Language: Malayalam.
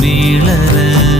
മീളരേ